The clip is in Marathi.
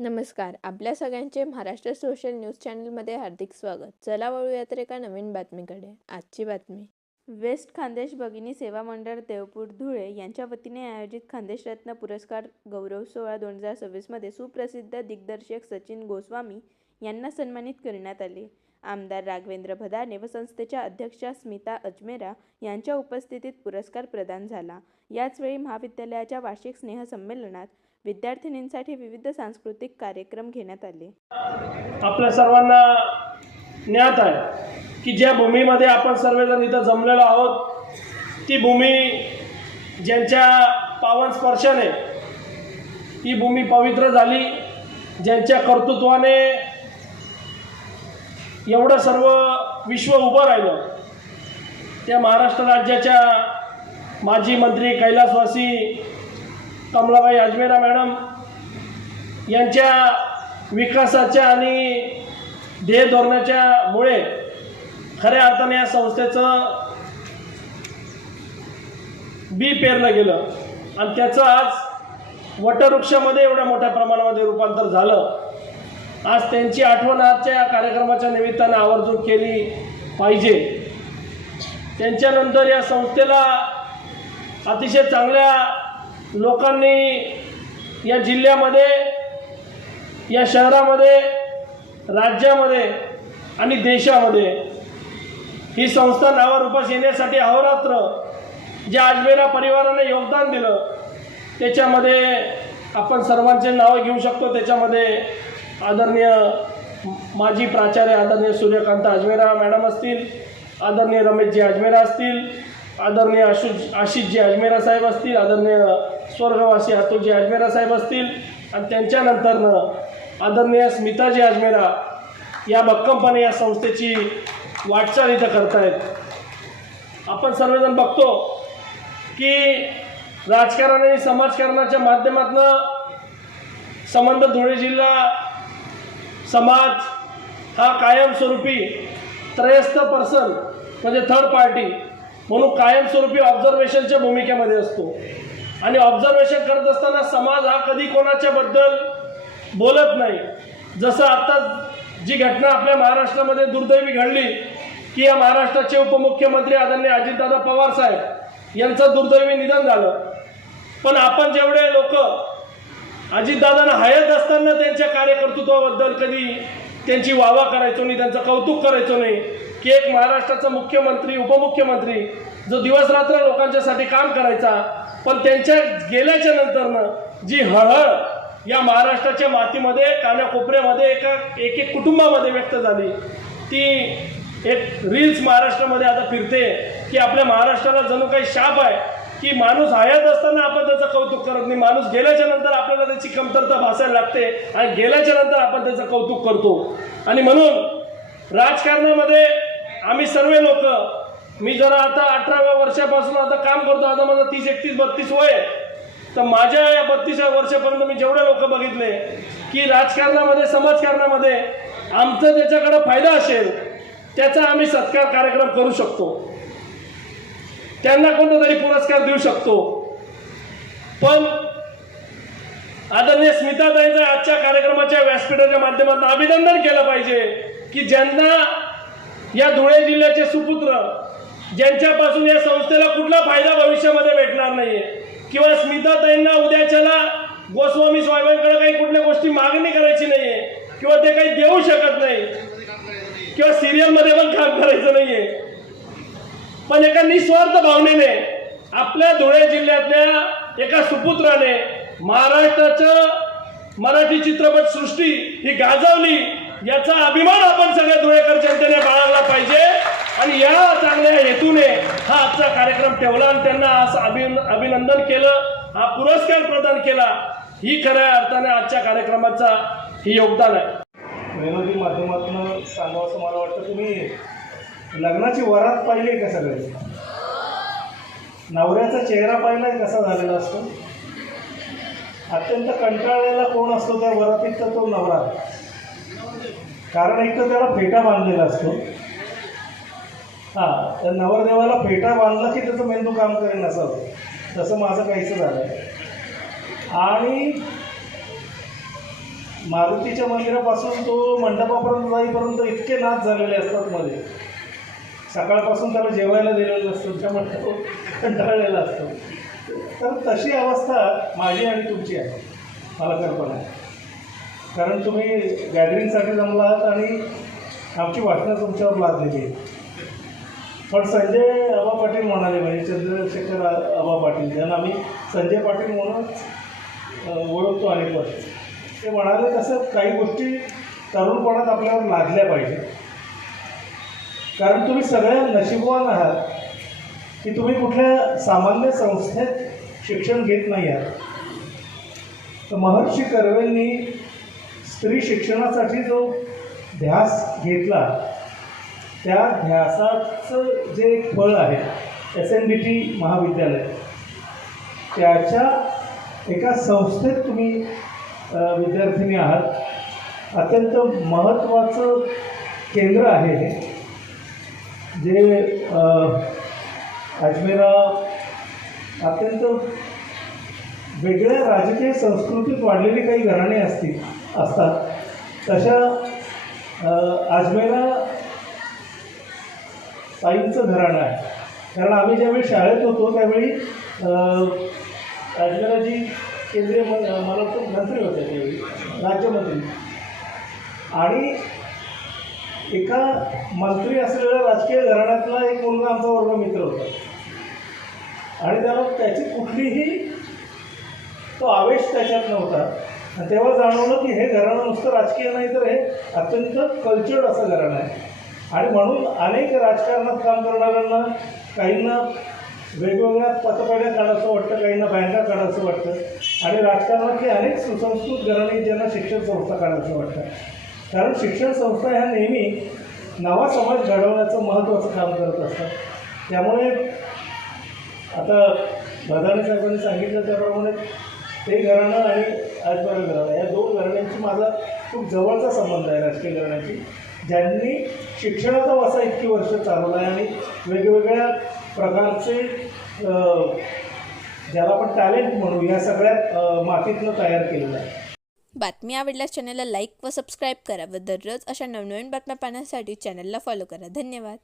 नमस्कार. आपल्या सगळ्यांचे महाराष्ट्र सोशल न्यूज चॅनलमध्ये हार्दिक स्वागत. चला वळूया तर एका नवीन बातमीकडे. आजची बातमी. वेस्ट खानदेश भगिनी सेवा मंडळ देवपूर धुळे यांच्या वतीने आयोजित खानदेश रत्न पुरस्कार गौरव सोहळा दोन हजार सव्वीसमध्ये सुप्रसिद्ध दिग्दर्शक सचिन गोस्वामी यांना सन्मानित करण्यात आले. आमदार राघवेंद्र भदाने व संस्थेच्या अध्यक्षा स्मिता अजमेरा यांच्या उपस्थितीत पुरस्कार प्रदान झाला. याचवेळी महाविद्यालयाच्या वार्षिक स्नेहसंमेलनात विद्यार्थिनींसाठी विविध सांस्कृतिक कार्यक्रम घेण्यात आले. आपल्या सर्वांना ज्ञात आहे की ज्या भूमीमध्ये आपण सर्वजण इथं जमलेलो आहोत ती भूमी ज्यांच्या पावन स्पर्शाने ही भूमी पवित्र झाली ज्यांच्या कर्तृत्वाने एवढं सर्व विश्व उभं राहिलं त्या महाराष्ट्र राज्याच्या माजी मंत्री कैलासवासी कमलाबाई अजमेरा मॅडम यांच्या विकासाच्या आणि ध्येय धोरणाच्या मुळे खऱ्या अर्थाने या संस्थेचं बी पेरलं गेलं. आणि त्याचं आज वटवृक्षामध्ये एवढ्या मोठ्या प्रमाणामध्ये रूपांतर झालं. आज त्यांची आठवण आजच्या कार्यक्रमाच्या निमित्तानं आवर्जून केली पाहिजे. त्यांच्यानंतर या संस्थेला अतिशय चांगल्या लोकांनी या जिल्ह्यामध्ये या शहरामध्ये राज्यामध्ये आणि देशामध्ये ही संस्था नावारूपास येण्यासाठी अहोरात्र जे अजमेरा परिवाराने योगदान दिलं त्याच्यामध्ये आपण सर्वांचे नावं घेऊ शकतो. त्याच्यामध्ये आदरणीय माजी प्राचार्य आदरणीय सूर्यकांत अजमेरा मॅडम असतील आदरणीय रमेशजी अजमेरा असतील आदरणीय आशुष आशिषजी अजमेरा साहेब असतील आदरणीय स्वर्गवासी अतुलजी अजमेरा साहेब असतील आणि त्यांच्यानंतरनं आदरणीय स्मिताजी अजमेरा या भक्कमपणे या संस्थेची वाटचाल इथं करतायत. आपण सर्वजण बघतो की राजकारण आणि समाजकारणाच्या माध्यमातून संबंध धुळे जिल्हा समाज हा कायमस्वरूपी त्रयस्थ पर्सन म्हणजे थर्ड पार्टी म्हणून कायमस्वरूपी ऑब्झर्वेशनच्या भूमिकेमध्ये असतो. आणि ऑब्झर्वेशन करत असताना समाज हा कधी कोणाच्याबद्दल बोलत नाही. जसं आता जी घटना आपल्या महाराष्ट्रामध्ये दुर्दैवी घडली की या महाराष्ट्राचे उपमुख्यमंत्री आदरणीय अजितदादा पवार साहेब यांचं दुर्दैवी निधन झालं. पण आपण जेवढे लोक अजितदादांना हयात असताना त्यांच्या कार्यकर्तृत्वाबद्दल कधी त्यांची वावा करायचो नाही त्यांचं कौतुक करायचो नाही की एक महाराष्ट्राचा मुख्यमंत्री उपमुख्यमंत्री जो दिवसरात्र लोकांच्यासाठी काम करायचा पण त्यांच्या गेल्याच्या नंतरनं जी हळहळ या महाराष्ट्राच्या मातीमध्ये कानाकोपऱ्यामध्ये एका एक एक कुटुंबामध्ये व्यक्त झाली ती एक रील्स महाराष्ट्रामध्ये आता फिरते की आपल्या महाराष्ट्राला जणू काही शाप आहे की माणूस हयात असताना आपण त्याचं कौतुक करत नाही माणूस गेल्याच्यानंतर आपल्याला त्याची कमतरता भासायला लागते आणि गेल्याच्यानंतर आपण त्याचं कौतुक करतो. आणि म्हणून राजकारणामध्ये आम्ही सर्व लोक मी जरा आता अठराव्या वर्षापासून आता काम करतो आता माझं तीस एकतीस बत्तीस वय तर माझ्या या बत्तीसव्या वर्षापर्यंत मी जेवढे लोक बघितले की राजकारणामध्ये समाजकारणामध्ये आमचा ज्याच्याकडे फायदा असेल त्याचा आम्ही सत्कार कार्यक्रम करू शकतो. त्यांना कोणता तरी पुरस्कार देऊ शकतो. पण आदरणीय स्मिताताईंचं आजच्या कार्यक्रमाच्या व्यासपीठाच्या माध्यमातून अभिनंदन केलं पाहिजे की ज्यांना या धुळे जिल्ह्याचे सुपुत्र ज्यांच्यापासून या संस्थेला कुठला फायदा भविष्यामध्ये भेटणार नाहीये. किंवा स्मिताताईंना उद्याच्याला गोस्वामी साहेबांकडे काही कुठल्या गोष्टी मागणी करायची नाहीये किंवा ते काही देऊ शकत नाही किंवा सिरियलमध्ये पण काम करायचं नाहीये. पण एका निस्वार्थ भावनेने आपल्या धुळे जिल्ह्यातल्या एका सुपुत्राने महाराष्ट्राचं मराठी चित्रपट सृष्टी ही गाजवली. याचा अभिमान आपण सगळ्या धुळेकर जनतेने बाळगला पाहिजे. आणि या चांगल्या हेतूने हा आजचा कार्यक्रम ठेवला आणि त्यांना असं अभिन अभिनंदन केलं हा पुरस्कार प्रदान केला. ही खऱ्या अर्थाने आजच्या कार्यक्रमाचा ही योगदान आहे. विनोदी माध्यमातून सांगावं असं मला वाटतं तुम्ही लग्नाची वरात पाहिली का सगळे? नवऱ्याचा चेहरा पाहिलाय कसा झालेला असतो? अत्यंत कंटाळलेला कोण असतो त्या वरातीत? तर तो नवरा. कारण एक तर त्याला फेटा बांधलेला असतो. हां तर नवरदेवाला फेटा बांधला की त्याचं मेंदू काम करेन असं होतं. तसं माझं काहीचं झालं आणि मारुतीच्या मंदिरापासून तो मंडपापर्यंत जाईपर्यंत इतके नाच झालेले असतात मध्ये. सकाळपासून त्याला जेवायला दिलेलं नसतं त्यामुळे तो कंटाळलेला असतो. तर तशी अवस्था माझी आणि तुमची आहे मला कल्पना आहे. कारण तुम्ही गॅदरिंगसाठी जमला आहात आणि आमची भाषणं तुमच्यावर लादलेली आहेत. पण संजय आबा पाटील म्हणाले म्हणजे चंद्रशेखर आबा पाटील ज्यांना आम्ही संजय पाटील म्हणूनच ओळखतो आणि पण ते म्हणाले तसं काही गोष्टी तरुणपणात आपल्यावर लादल्या पाहिजे. कारण तुम्ही सगळ्या नशीबवान आहात की तुम्ही कुठल्या सामान्य संस्थेत शिक्षण घेत नाही आहात. तर महर्षी कर्वेंनी स्त्री शिक्षणासाठी जो ध्यास घेतला त्या ध्यासाचं जे एक फळ आहे एस एन बी टी महाविद्यालय त्याच्या एका संस्थेत तुम्ही विद्यार्थिनी आहात. अत्यंत महत्त्वाचं केंद्र आहे हे. जे अजमेरा अत्यंत वेगळ्या राजकीय संस्कृतीत वाढलेली काही घराणे असतील असतात. तशा अ, ताईंचं घराणं आहे. कारण आम्ही ज्यावेळी शाळेत होतो त्यावेळी अ, केंद्रीय म मला वाटतं मंत्री होते त्यावेळी राज्यमंत्री. आणि एका मंत्री असलेल्या राजकीय घराण्यातला एक मुलगा आमचा वर्ग मित्र होता. आणि त्याला त्याची कुठलीही तो आवेश त्याच्यात नव्हता. तेव्हा जाणवलं की हे घराणं नुसतं राजकीय नाही तर हे अत्यंत कल्चर्ड असं घराणं आहे. आणि म्हणून अनेक राजकारणात काम करणाऱ्यांना काहींना वेगवेगळ्या पतपाड्या काढायचं वाटतं काहींना बँका काढायचं वाटतं. आणि राजकारणातली अनेक सुसंस्कृत घराणे ज्यांना शिक्षण संस्था काढायचं वाटतं. कारण शिक्षण संस्था ह्या नेहमी नवा समाज घडवण्याचं महत्त्वाचं काम करत असतात. त्यामुळे आता भदाणे साहेबांनी सांगितलं त्याप्रमाणे ते घराणं आणि आजबारा घराणा या दोन घराण्यांची माझा खूप जवळचा संबंध आहे राजकीय घराण्याची. ज्यांनी शिक्षणाचा वसा इतकी वर्ष चालवला आहे आणि वेगवेगळ्या प्रकारचे ज्याला आपण टॅलेंट म्हणू या सगळ्यात मातीतनं तयार केलेलं आहे. बातमी आवडल्यास चॅनलला लाईक व सबस्क्राईब करा व दररोज अशा नवनवीन बातम्या पाहण्यासाठी चॅनलला फॉलो करा. धन्यवाद.